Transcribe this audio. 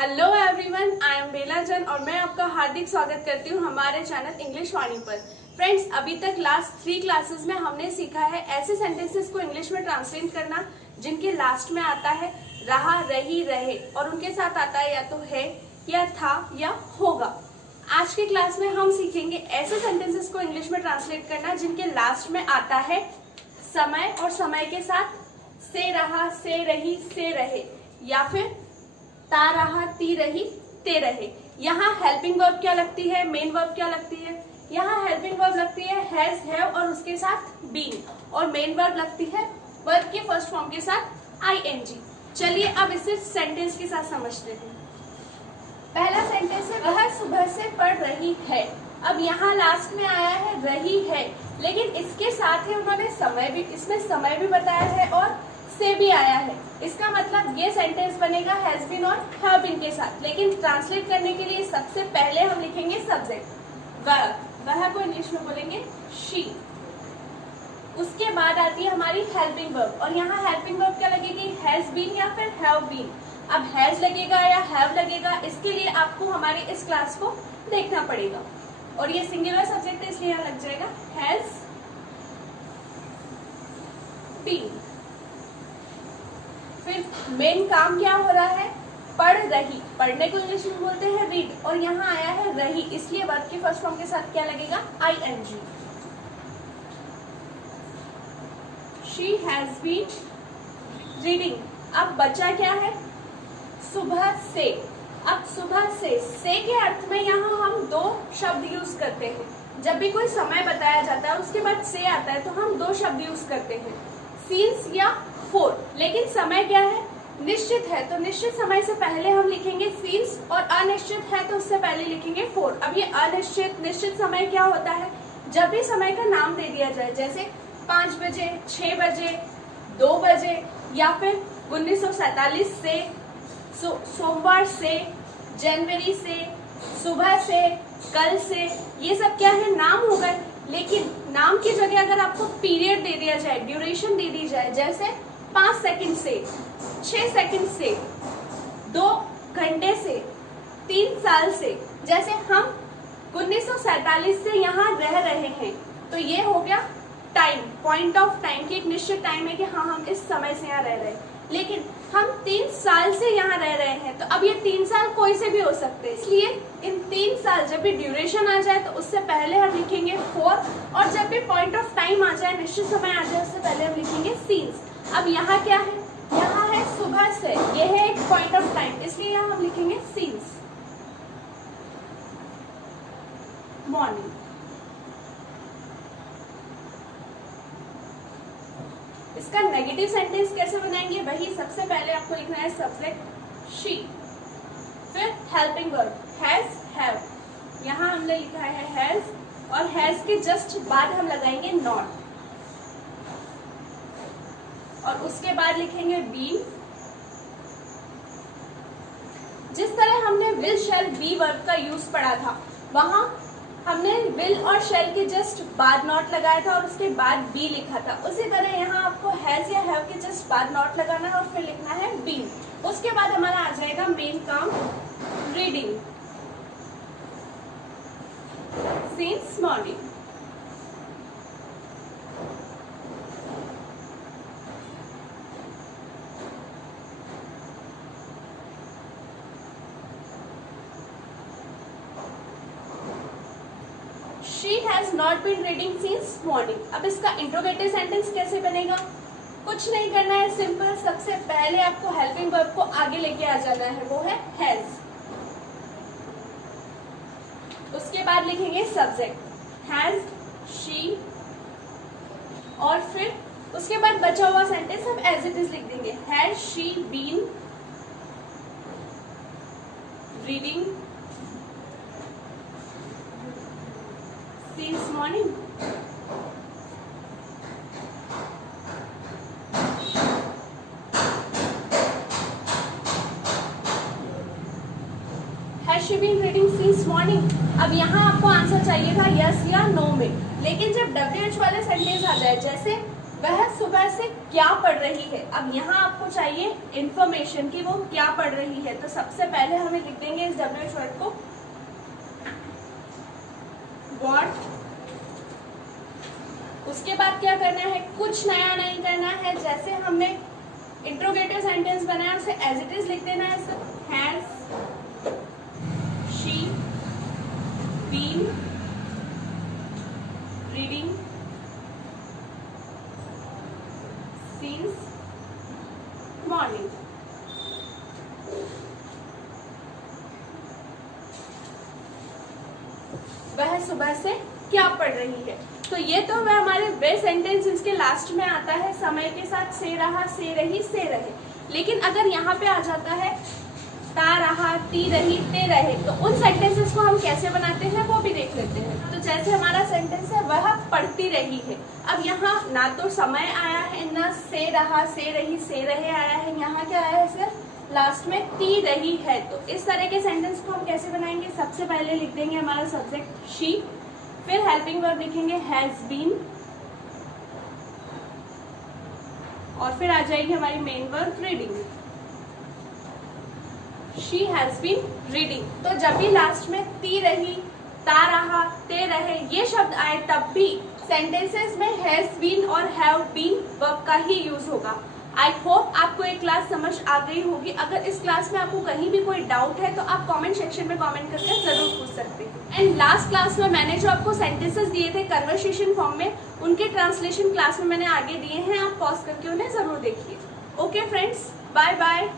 Hello everyone, I am बेला जन और मैं आपका हार्दिक स्वागत करती हूँ हमारे चैनल इंग्लिश वाणी पर। फ्रेंड्स, अभी तक लास्ट 3 क्लासेस में हमने सीखा है ऐसे सेंटेंसेस को इंग्लिश में ट्रांसलेट करना जिनके लास्ट में आता है रहा, रही, रहे और उनके साथ आता है या तो है या था या होगा। आज के क्लास में हम सीखेंगे ऐसे सेंटेंसेस को इंग्लिश में ट्रांसलेट करना जिनके लास्ट में आता है समय और समय के साथ से रहा, से रही, से रहे या फिर ता रहा, ती रही, ते रहे। यहाँ हेल्पिंग वर्ब क्या लगती है, मेन वर्ब क्या लगती है? यहाँ हेल्पिंग वर्ब लगती है हैज, हैव और उसके साथ बीन, और मेन वर्ब लगती है वर्ब के फर्स्ट फॉर्म के साथ आईएनजी। चलिए अब इसे सेंटेंस के साथ समझते हैं। पहला सेंटेंस है वह सुबह से पढ़ रही है। अब यहाँ लास्ट में आया है रही है, लेकिन इसके साथ ही उन्होंने समय भी, इसमें समय भी बताया है और से भी आया है। इसका मतलब ये सेंटेंस बनेगा हैज बीन और हैव बीन के साथ, लेकिन ट्रांसलेट करने के लिए सबसे पहले हम लिखेंगे सब्जेक्ट वह को इंग्लिश में बोलेंगे शी। उसके बाद आती है हमारी हेल्पिंग वर्ब, और यहाँ हेल्पिंग वर्ब क्या लगेगी, हैज बीन या फिर हैव बीन। अब हैज लगेगा या हैव लगेगा, इसके लिए आपको हमारी इस क्लास को देखना पड़ेगा, और ये सिंगुलर सब्जेक्ट है इसलिए यहाँ लग जाएगा हैज बीन। फिर मेन काम क्या हो रहा है, पढ़ रही, पढ़ने को इंग्लिश में बोलते हैं रीड, और यहाँ आया है रही, इसलिए वर्ब के फर्स्ट फॉर्म के साथ क्या लगेगा, ING. She has been reading. अब बचा क्या है, सुबह से। अब सुबह से के अर्थ में यहाँ हम 2 शब्द यूज करते हैं। जब भी कोई समय बताया जाता है उसके बाद से आता है तो हम 2 शब्द यूज करते हैं, सिंस या फोर। लेकिन समय क्या है, निश्चित है, तो निश्चित समय से पहले हम लिखेंगे सिंस, और अनिश्चित है तो उससे पहले लिखेंगे फोर। अब ये अनिश्चित निश्चित समय क्या होता है, जब भी समय का नाम दे दिया जाए, जैसे 5 बजे, 6 बजे, 2 बजे या फिर 1947 से, सोमवार से, जनवरी से, सुबह से, कल से, ये सब क्या है, नाम हो गए। लेकिन नाम की जगह अगर आपको पीरियड दे दिया जाए, ड्यूरेशन दे दी जाए, जैसे 5 सेकंड से, 6 सेकंड से, 2 घंटे से, 3 साल से, जैसे हम 1947 से यहाँ रह रहे हैं, तो ये हो गया टाइम, पॉइंट ऑफ टाइम की एक निश्चित टाइम है कि हाँ हम इस समय से यहाँ रह रहे हैं। लेकिन हम 3 साल से यहाँ रह रहे हैं, तो अब ये 3 साल कोई से भी हो सकते हैं, इसलिए इन 3 साल जब भी ड्यूरेशन आ जाए तो उससे पहले हम लिखेंगे फोर, और जब भी पॉइंट ऑफ टाइम आ जाए, निश्चित समय आ जाए, उससे पहले हम लिखेंगे सीन्स। अब यहाँ क्या है, यहाँ है सुबह से, ये है एक पॉइंट ऑफ टाइम, इसलिए यहाँ हम लिखेंगे सीन्स मॉर्निंग। इसका नेगेटिव सेंटेंस कैसे बनाएंगे, वही सबसे पहले आपको लिखना है सब्जेक्ट शी, फिर हेल्पिंग वर्ब हैज, हैव, यहाँ हमने लिखा है हैज, और हैज के जस्ट बाद हम लगाएंगे नॉट, और उसके बाद लिखेंगे बीन। जिस तरह हमने विल, शैल, बी वर्ब का यूज पढ़ा था, वहां हमने विल और शैल के जस्ट बाद नॉट लगाया था और उसके बाद बी लिखा था। उसी तरह यहाँ आपको हैज या हैव के जस्ट बाद नॉट लगाना है और फिर लिखना है बीन। उसके बाद हमारा आ जाएगा मेन काम reading, since morning. She has not been reading since morning। अब इसका इंट्रोगेटिव सेंटेंस कैसे बनेगा, कुछ नहीं करना है, सिंपल। सबसे पहले आपको हेल्पिंग वर्ब को आगे लेके आ जाना है, वो है हैज। उसके बाद लिखेंगे सब्जेक्ट हैज, शी, और फिर उसके बाद बचा हुआ सेंटेंस हम एज इट इज लिख देंगे, has she been reading since morning। Has she been reading since morning? अब यहाँ आपको आंसर चाहिए था यस या नो में, लेकिन जब WH वाले सेंटेंस आ जाए, जैसे वह सुबह से क्या पढ़ रही है। अब यहाँ आपको चाहिए इंफॉर्मेशन कि वो क्या पढ़ रही है, तो सबसे पहले हमें लिख देंगे इस WH वर्ड को व्हाट। उसके बाद क्या करना है, कुछ नया नहीं करना है, जैसे हमने इंट्रोगेटिव सेंटेंस बनाया उसे एज इट इज लिख देना है। Has she been reading since morning. वह सुबह से क्या पढ़ रही है। तो ये तो वह हमारे वे सेंटेंस जिसके लास्ट में आता है समय के साथ से रहा, से रही, से रहे। लेकिन अगर यहाँ पे आ जाता है ता रहा, ती रही, ते रहे, तो उन सेंटेंसेस को हम कैसे बनाते हैं वो भी देख लेते हैं। तो जैसे हमारा सेंटेंस है वह पढ़ती रही है। अब यहाँ ना तो समय आया है, ना से रहा, से रही, से रहे आया है, यहाँ क्या आया है सिर्फ लास्ट में ती रही है। तो इस तरह के सेंटेंस को हम कैसे बनाएंगे, सबसे पहले लिख देंगे हमारा सब्जेक्ट शी, फिर हेल्पिंग वर्ब लिखेंगे हैज बीन, और फिर आ जाएगी हमारी main verb reading. She has been reading. तो जब भी लास्ट में ती रही, ता रहा, ते रहे ये शब्द आए तब भी सेंटेंसेस में हैज बीन और हैव बीन वर्ब का ही यूज होगा। आई होप आपको एक क्लास समझ आ गई होगी। अगर इस क्लास में आपको कहीं भी कोई डाउट है तो आप कमेंट सेक्शन में कमेंट करके जरूर पूछ सकते हैं। एंड लास्ट क्लास में मैंने जो आपको सेंटेंसेस दिए थे कन्वर्सेशन फॉर्म में, उनके ट्रांसलेशन क्लास में मैंने आगे दिए हैं, आप पॉज करके उन्हें जरूर देखिए। Okay friends, bye bye.